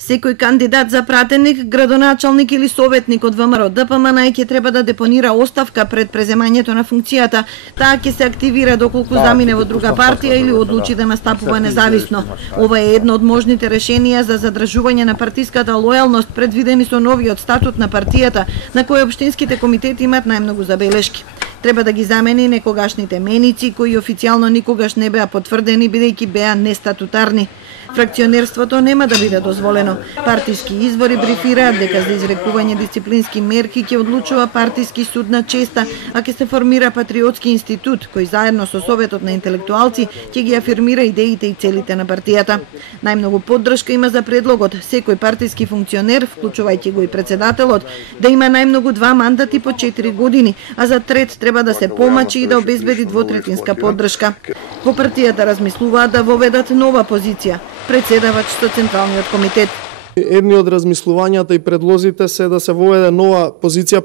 Секој кандидат за пратеник, градоначалник или советник од ВМРО ДПМН ќе треба да депонира оставка пред преземањето на функцијата. Таа ќе се активира доколку замине во друга партија или одлучи да настапува независно. Ова е едно од можните решенија за задржување на партиската лојалност предвидени со новиот статут на партијата, на кој општинските комитети имаат најмногу забелешки. Треба да ги замени некогашните меници кои официјално никогаш не беа потврдени бидејќи беа нестатутарни. Фракционерството нема да биде дозволено. Партиски извори брифираат дека за изрекување дисциплински мерки ќе одлучува партиски суд на честа, а ќе се формира патриотски институт кој заедно со Советот на интелектуалци ќе ги афирмира идеите и целите на партијата. Најмногу поддршка има за предлогот секој партиски функционер, вклучувајќи го и председателот, да има најмногу 2 мандати по 4 години, а за трет треба да се помачи и да обезбеди двотретинска поддршка. Во партијата размислуваат да воведат нова позиција председавач со Централниот комитет. Едни од размислувањата и предлозите се да се воведе нова позиција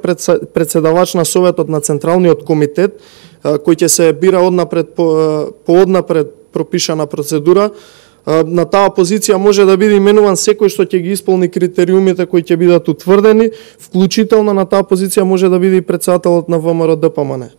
председавач на Советот на Централниот комитет, кој ќе се бира по однапред пропишана процедура. На таа позиција може да биде именуван секој што ќе ги исполни критериумите кои ќе бидат утврдени, вклучително на таа позиција може да биде и председателот на ВМРО ДПМН.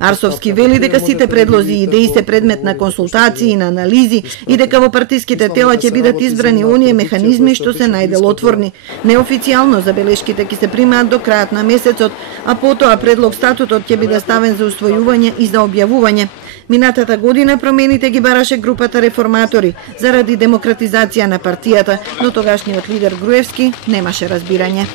Арсовски вели дека сите предлози и идеи се предмет на консултации и на анализи и дека во партиските тела ќе бидат избрани оние механизми што се најделотворни. Неофицијално забелешките ќе се примаат до крајот на месецот, а потоа предлог статутот ќе биде ставен за усвојување и за објавување. Минатата година промените ги бараше групата реформатори заради демократизација на партијата, но тогашниот лидер Груевски немаше разбирање.